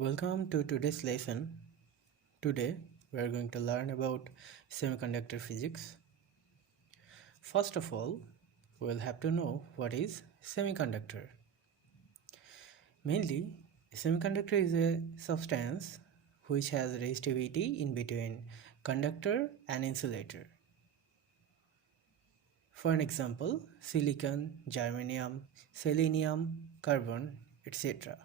Welcome to today's lesson. Today we are going to learn about semiconductor physics. First of all, we'll have to know what is semiconductor. Mainly, a semiconductor is a substance which has resistivity in between conductor and insulator. For an example, silicon, germanium, selenium, carbon, etc.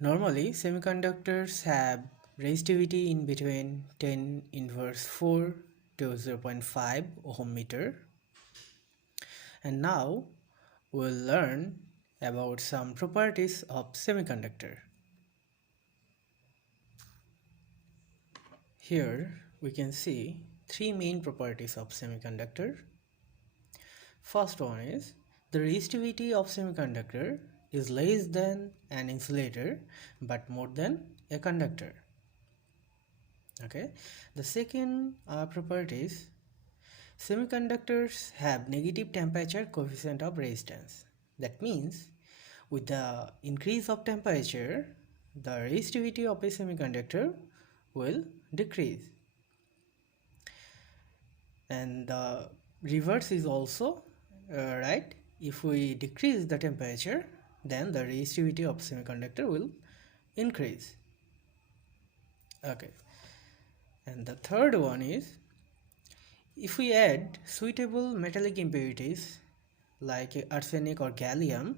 Normally, semiconductors have resistivity in between 10 inverse 4 to 0.5 ohm meter. And now we'll learn about some properties of semiconductor. Here we can see three main properties of semiconductor. First one is the resistivity of semiconductor is less than an insulator but more than a conductor. Okay, the second property is semiconductors have negative temperature coefficient of resistance. That means with the increase of temperature, the resistivity of a semiconductor will decrease, and the reverse is also right. If we decrease the temperature, then the resistivity of semiconductor will increase. Okay, and the third one is if we add suitable metallic impurities like arsenic or gallium,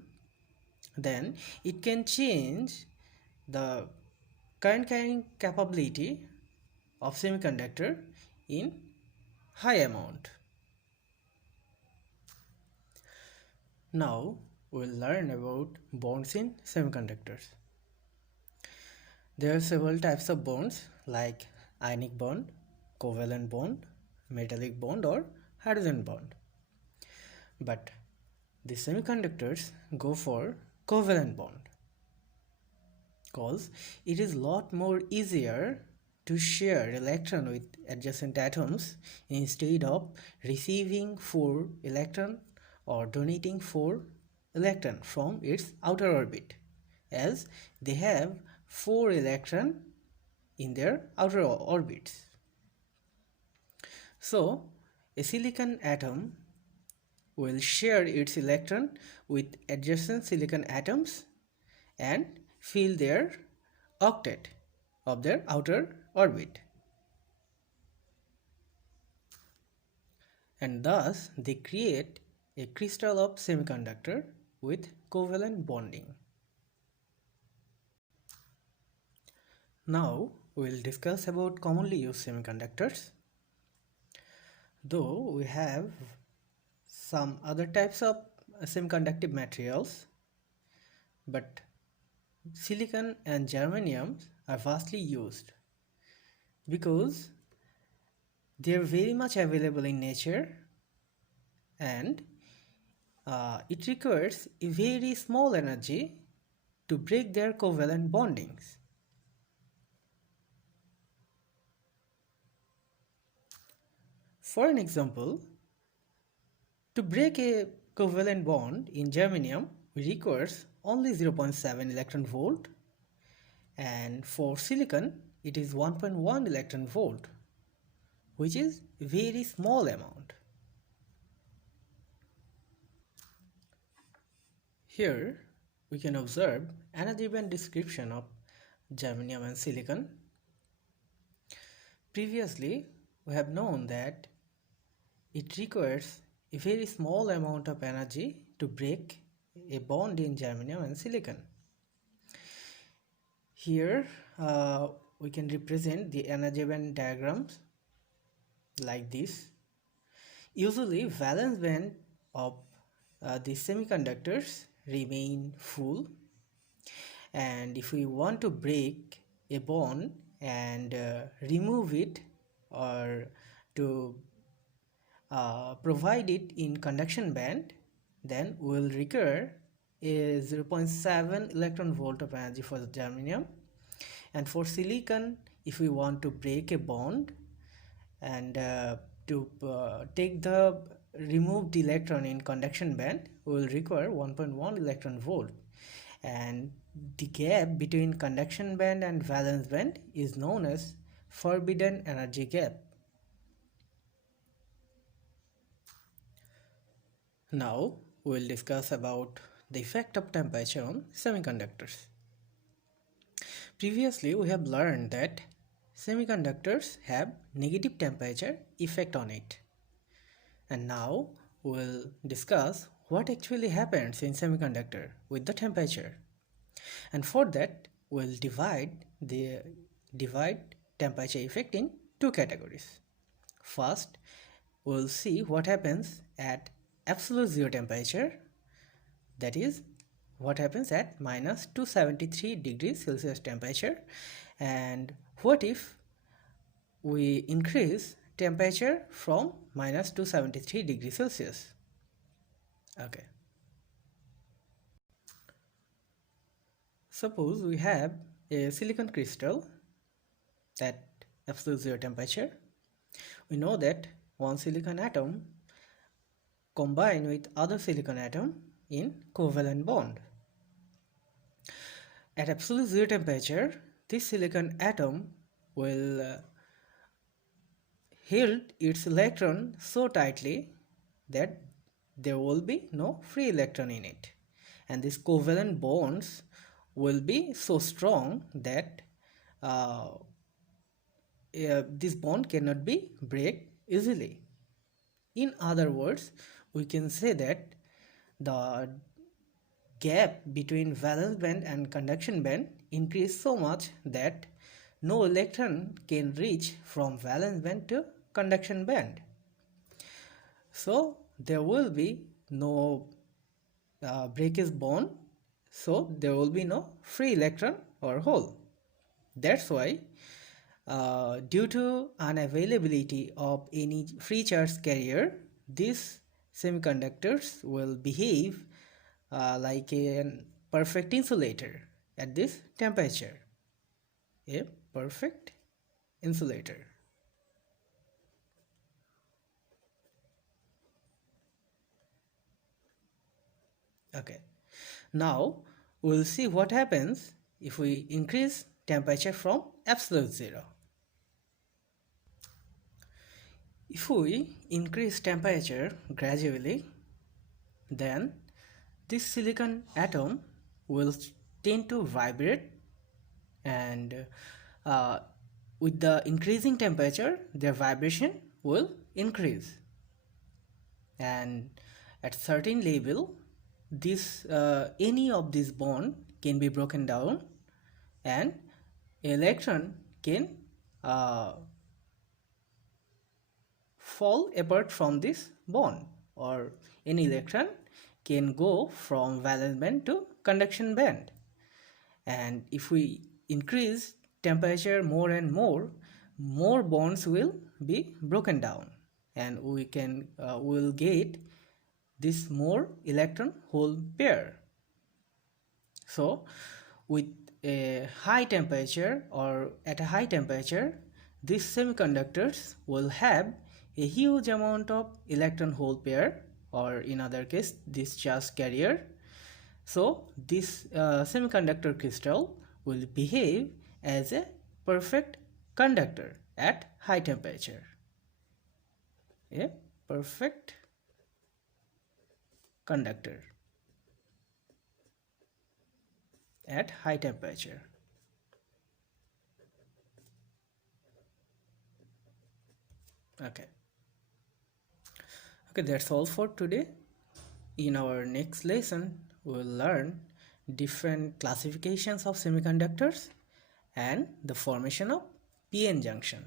then it can change the current carrying capability of semiconductor in high amount. Now we'll learn about bonds in semiconductors. There are several types of bonds like ionic bond, covalent bond, metallic bond or hydrogen bond. But the semiconductors go for covalent bond because it is lot more easier to share electron with adjacent atoms instead of receiving 4 electron or donating 4 electron from its outer orbit, as they have 4 electron in their outer orbits. So a silicon atom will share its electron with adjacent silicon atoms and fill their octet of their outer orbit, and thus they create a crystal of semiconductor with covalent bonding. Now we'll discuss about commonly used semiconductors. Though we have some other types of semiconductive materials, but silicon and germanium are vastly used because they are very much available in nature, and it requires a very small energy to break their covalent bondings. For an example, to break a covalent bond in germanium requires only 0.7 electron volt, and for silicon it is 1.1 electron volt, which is a very small amount. Here we can observe another given description of germanium and silicon. Previously we have known that it requires a very small amount of energy to break a bond in germanium and silicon. Here we can represent the energy band diagrams like this. Usually valence band of the semiconductors remain full, and if we want to break a bond and remove it or to provide it in conduction band, then we will require a 0.7 electron volt of energy for the germanium, and for silicon if we want to break a bond and to take the removed electron in conduction band, we will require 1.1 electron volt, and the gap between conduction band and valence band is known as forbidden energy gap. Now we will discuss about the effect of temperature on semiconductors. Previously we have learned that semiconductors have negative temperature effect on it. And now we'll discuss what actually happens in semiconductor with the temperature. And for that we'll divide temperature effect in two categories. First, we'll see what happens at absolute zero temperature, that is what happens at minus 273 degrees Celsius temperature, and what if we increase temperature from minus 273 degrees Celsius. Okay. Suppose we have a silicon crystal at absolute zero temperature. We know that one silicon atom combine with other silicon atom in covalent bond. At absolute zero temperature, this silicon atom will hold its electron so tightly that there will be no free electron in it, and these covalent bonds will be so strong that this bond cannot be break easily. In other words, we can say that the gap between valence band and conduction band increase so much that no electron can reach from valence band to conduction band. So there will be no breakage bond, so there will be no free electron or hole. That's why due to unavailability of any free charge carrier, these semiconductors will behave like a perfect insulator at this temperature. A perfect insulator. Okay. Now we'll see what happens if we increase temperature from absolute zero. If we increase temperature gradually, then this silicon atom will tend to vibrate, and with the increasing temperature their vibration will increase, and at certain level this any of this bond can be broken down and electron can fall apart from this bond, or any electron can go from valence band to conduction band. And if we increase temperature more and more bonds will be broken down, and we can will get this more electron hole pair. So with a high temperature, or at a high temperature, these semiconductors will have a huge amount of electron hole pair, or in other case this charge carrier. So this semiconductor crystal will behave as a perfect conductor at high temperature. A perfect conductor at high temperature. Okay, that's all for today. In our next lesson we will learn different classifications of semiconductors and the formation of p-n junction.